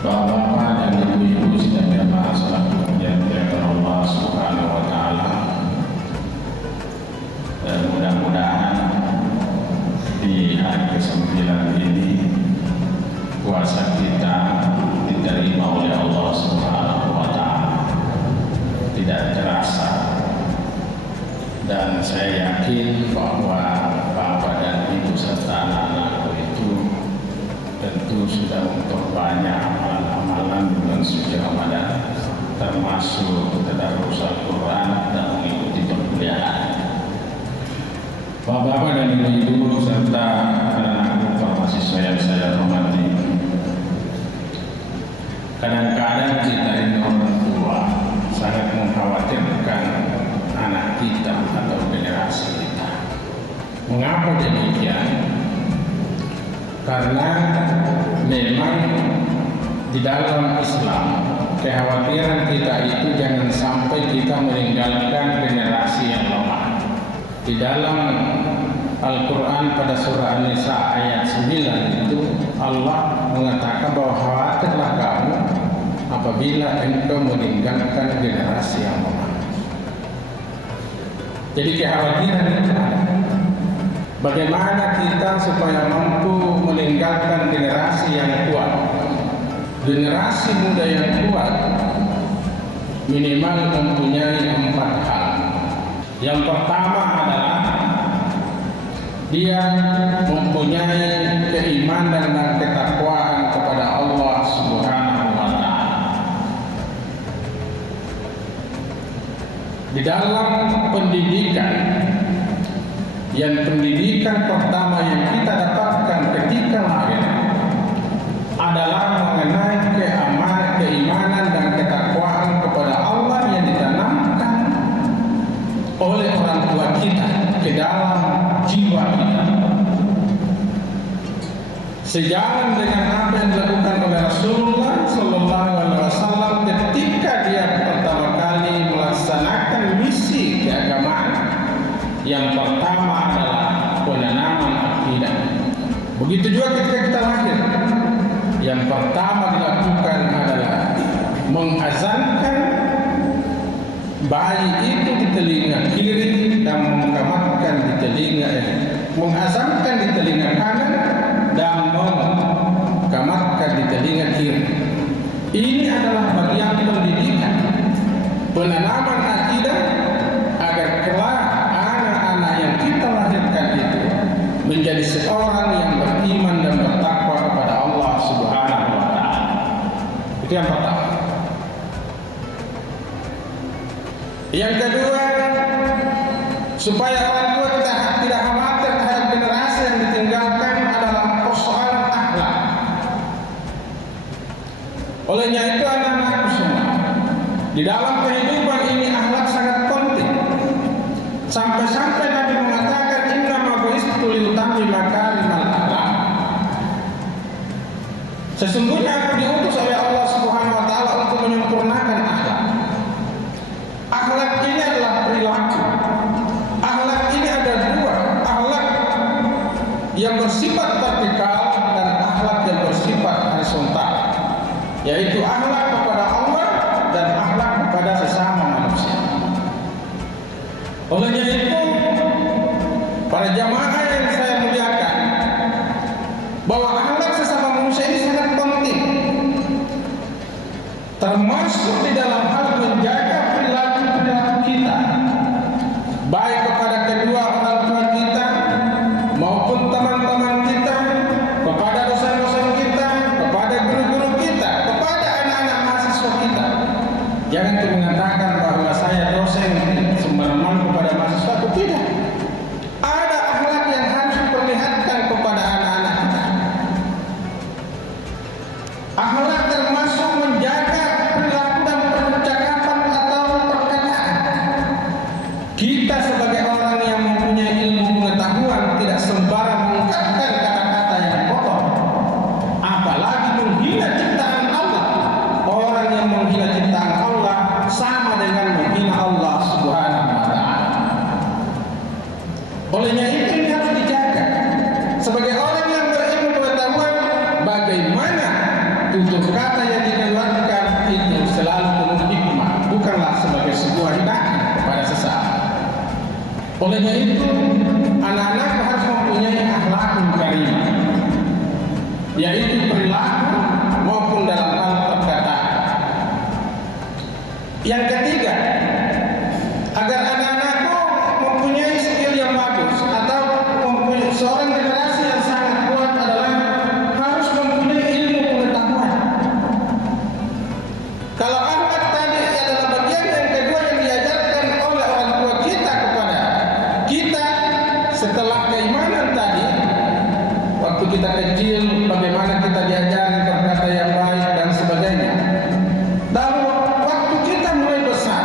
Bapak-bapak dan ibu-ibu sedang jamaah salat yang dimuliakan Allah Subhanahu wa taala. Dan mudah-mudahan di hari ke-9 ini puasa kita diterima oleh Allah Subhanahu wa taala. Tidak terasa. Dan saya yakin bahwa bapak dan ibu serta anak-anakku itu tentu sudah memperbanyak amalan-amalan bulan suci Ramadan, termasuk tadarus Al-Quran dan mengikuti perkuliahan. Bapak-bapak dan ibu-ibu serta anak-anakku para mahasiswa yang saya hormati, kadang-kadang kita ini orang tua sangat mengkhawatirkan anak kita atau generasi kita. Mengapa demikian? Karena memang di dalam Islam kekhawatiran kita itu jangan sampai kita meninggalkan generasi yang lemah. Di dalam Al-Quran pada surah An-Nisa ayat 9 itu Allah mengatakan bahwa khawatirlah kamu apabila engkau meninggalkan generasi yang lemah. Jadi kekhawatiran itu ada. Bagaimana kita supaya mampu meninggalkan generasi yang kuat? Generasi muda yang kuat minimal mempunyai 4 hal. Yang pertama adalah dia mempunyai keimanan dan ketakwaan kepada Allah Subhanahu wa taala. Di dalam pendidikan, yang pendidikan pertama yang kita dapatkan ketika lahir adalah mengenai keimanan dan ketakwaan kepada Allah yang ditanamkan oleh orang tua kita ke dalam jiwa kita. Sejalan dengan apa yang dilakukan oleh Rasulullah Sallallahu Alaihi Wasallam ketika dia pertama kali melaksanakan misi keagamaan. Yang pertama adalah penanaman akidah. Begitu juga ketika kita lahir, yang pertama dilakukan adalah mengazankan bayi itu di telinga kiri dan mengkamatkan di telinga mengazankan di telinga kanan dan mengkamatkan di telinga kiri. Ini adalah bagian pendidikan, penanaman akidah agar kelak yang kita lahirkan itu menjadi seorang yang beriman dan bertakwa kepada Allah Subhanahu wa taala. Itu yang pertama. Yang kedua, supaya orang tua kita tidak khawatir terhadap generasi yang ditinggalkan adalah persoalan akhlak. Olehnya itu anak-anakku semua, di dalam kehidupan ini akhlak sangat penting. Sampai-sampai Nabi mengatakan innama bu'istu liutammima makarimal akhlaq. Sesungguhnya aku diutus oleh Allah Subhanahu wa taala untuk menyempurnakan akhlak. Akhlak ini adalah perilaku. Akhlak ini ada 2, akhlak yang bersifat vertikal dan akhlak yang bersifat horizontal, yaitu akhlak kepada Allah dan akhlak kepada sesama manusia. Olehnya itu, para jamaah yang saya muliakan, bahwa akhlak sesama manusia ini sangat penting, termasuk di dalam hal menjaga perilaku kita, baik kepada kedua orang tua kita maupun teman-teman kita, kepada dosen-dosen kita, kepada guru-guru kita, kepada anak-anak mahasiswa kita. Jangan mengatakan bahwa saya dosen sembarangan kepada mahasiswa, tidak. Ada akhlak yang harus diperlihatkan kepada anak-anak kita. Akhlak termasuk menjaga perilaku dan percakapan atau perkataan. Kita sebagai orang yang mempunyai ilmu pengetahuan tidak sembarang mengungkapkan kata-kata yang kotor, apalagi menghina ciptaan Allah. Orang yang menghina ciptaan Allah sama dengan menghina Allah Subhanahu wa taala. Olehnya itu ini harus dijaga. Sebagai orang yang berilmu pengetahuan, bagaimana tutur kata yang dikeluarkan itu selalu penuh hikmah, bukanlah sebagai sebuah hinaan kepada sesama. Olehnya itu, anak-anak harus mempunyai akhlakul karimah, yaitu perilaku maupun dalam hal perkataan. Yang ketiga, agar anak-anakku mempunyai skill yang bagus atau mempunyai seorang generasi yang sangat kuat adalah harus mempunyai ilmu pengetahuan. Kalau akhlak tadi adalah bagian yang kedua yang diajarkan oleh orang tua kita kepada kita setelah keimanan tadi. Waktu kita kecil, bagaimana kita diajari berkata yang baik dan sebagainya. Lalu waktu kita mulai besar,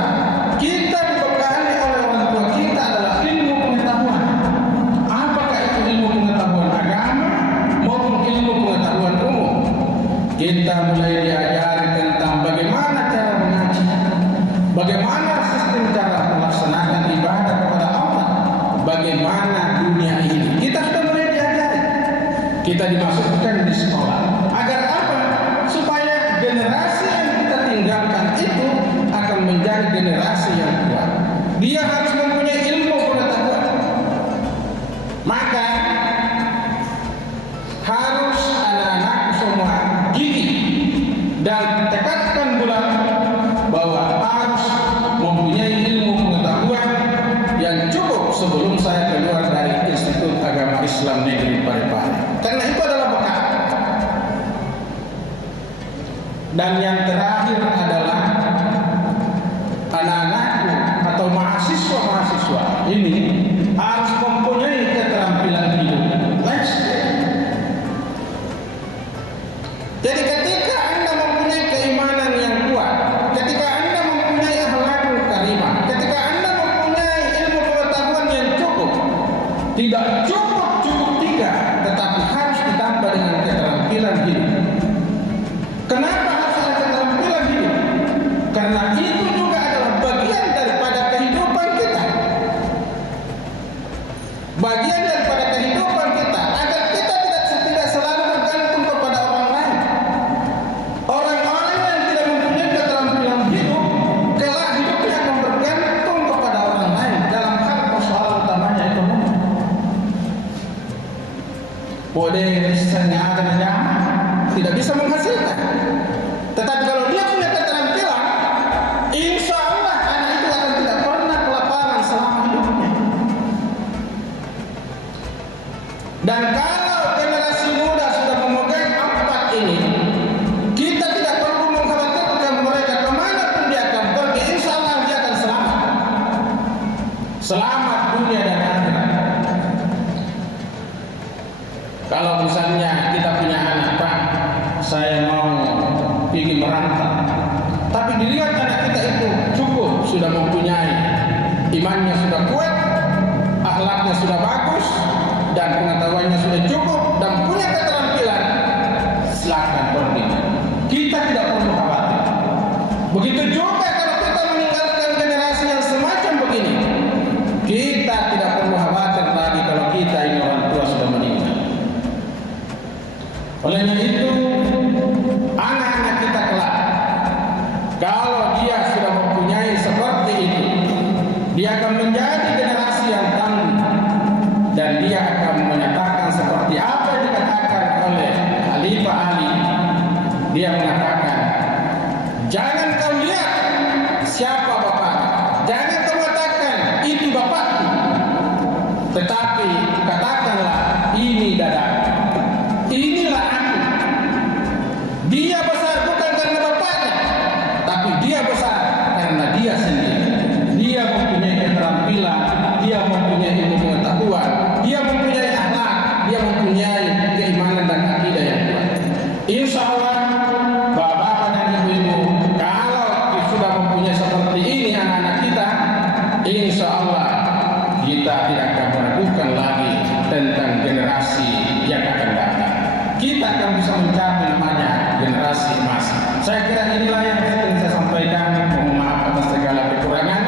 kita dibekali oleh orang tua kita adalah ilmu pengetahuan. Apakah itu ilmu pengetahuan agama maupun ilmu pengetahuan umum? Kita mulai diajari tentang bagaimana cara mengaji, bagaimana sistem cara melaksanakan ibadah kepada Allah, bagaimana dunia ini. Kita sudah mulai diajari. Kita dimasukkan di sekolah. Agar apa? Supaya generasi yang kita tinggalkan itu akan menjadi generasi yang kuat. Dia harus mempunyai ilmu pengetahuan. Maka harus anak-anak semua gigih dan tekadkan bulan bahwa harus mempunyai ilmu pengetahuan yang cukup sebelum saya keluar dari Institut Agama Islam Negeri Parepare. Karena itu adalah bekal. Dan yang terakhir adalah anak-anakku atau mahasiswa-mahasiswa ini harus mempunyai keterampilan hidup, life skill. Jadi ketika Anda mempunyai keimanan yang kuat, ketika Anda mempunyai akhlakul karimah, ketika Anda mempunyai ilmu pengetahuan yang cukup, tidak cukup tiga, tetapi harus ditambah dengan keterampilan hidup. Kenapa harus ada keterampilan hidup? Karena itu juga adalah bagian daripada kehidupan kita. Bagian daripada kehidupan kita, agar kita tidak selalu bergantung kepada orang lain. Orang-orang yang tidak mempunyai keterampilan hidup, kelak hidupnya akan bergantung kepada orang lain dalam hal persoalan utamanya ekonomi. Boleh misalnya ada yang tidak bisa menghasilkan, tetapi kalau dia punya keterampilan, insya Allah anak itu akan tidak pernah kelaparan selama hidupnya. Dan kalau generasi muda sudah memegang empat ini, kita tidak perlu mengkhawatirkan mereka kemanapun dia akan pergi, insya Allah dia akan selamat. Selamat dunia dan akhirat. Kalau misalnya kita punya anak, Pak, saya mau pergi merantau, tapi dilihat anak kita itu cukup, sudah mempunyai imannya sudah kuat, akhlaknya sudah bagus, dan pengetahuannya sudah cukup, dan punya keterampilan, silakan pergi. Kita tidak perlu khawatir. Begitu juga kalau kita meninggalkan generasi yang semacam begini, kita tidak perlu khawatir lagi kalau kita ini orang tua sudah meninggal. Olehnya itu, anak-anak kita kelak, kalau dia sudah mempunyai seperti itu, dia akan menjadi generasi yang tangguh, dan dia akan menyatakan seperti apa yang dikatakan oleh Khalifah Ali. Dia mengatakan, jangan kau lihat siapa bapak, jangan kau katakan itu bapakku, tetapi katakanlah ini dadaku, inilah aku. Dia besar bukan karena bapaknya, tapi dia besar karena dia sendiri. Dia mempunyai keterampilan, dia mempunyai ilmu pengetahuan, dia mempunyai akhlak, dia mempunyai keimanan dan akidah yang kuat. Insya Allah, bapak-bapak dan ibu-ibu, kalau sudah mempunyai seperti ini anak-anak kita, insya Allah kita tidak akan meragukan lagi tentang generasi yang akan datang. Kita akan bisa mencapai namanya generasi emas. Saya kira inilah yang ingin saya sampaikan. Mohon maaf atas segala kekurangan.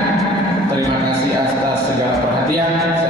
Terima kasih atas segala perhatian.